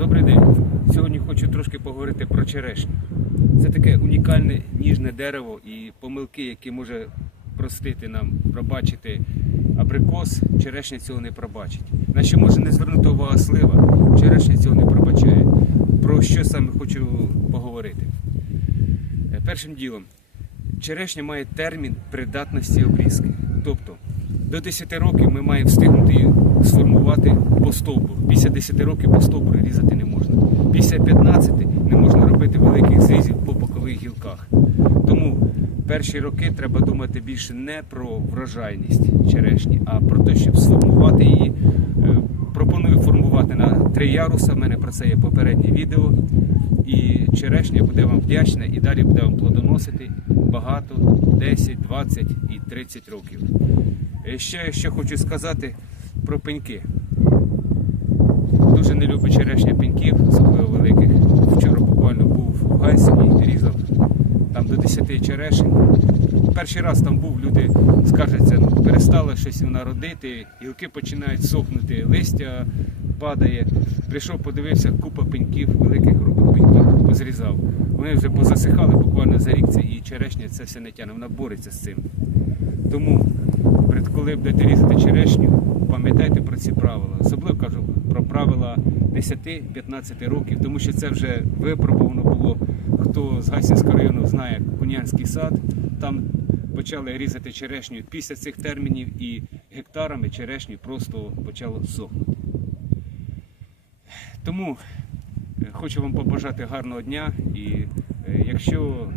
Добрий день. Сьогодні хочу трошки поговорити про черешню. Це таке унікальне ніжне дерево і помилки, які може простити нам, пробачити абрикос, черешня цього не пробачить. На може не звернути увагу слива, черешня цього не пробачає. Про що саме хочу поговорити? Е, Першим ділом, черешня має термін придатності обрізки. Тобто до 10 років ми маємо встигнути сформувати по стовбуру. Після 10 років по стовбуру різати не можна. Після 15 не можна робити великих зрізів по бокових гілках. Тому перші роки треба думати більше не про врожайність черешні, а про те, щоб сформувати її. Е, Пропоную формувати на три яруса. У мене про це є попереднє відео. І черешня буде вам вдячна і далі буде вам плодоносити багато 10, 20 і 30 років. Е, Ще що хочу сказати про пеньки. Дуже не люблю черешня пеньків, особливо великих. Вчора буквально був в Гайсині, різав там до 10 черешень. Перший раз там був, люди скажеться, ну, перестало щось вона родити, гілки починають сохнути, листя падає. Прийшов, подивився, купа пеньків, великих грубих пеньків, позрізав. Вони вже позасихали буквально за рік це і черешня це все не тягне, вона бореться з цим. Тому, перед- коли будете різати черешню, пам'ятайте про ці правила. Особливо кажу про правила 10-15 років, тому що це вже випробовано було. Хто з Гайсинського району знає Кунянський сад, там почали різати черешню після цих термінів і гектарами черешні просто почало сохнути. Тому е, хочу вам побажати гарного дня і е, якщо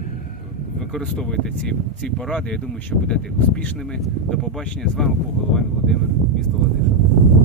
використовуєте ці, ці поради, я думаю, що будете успішними. До побачення. З вами був Головань Володимир, місто Владимир.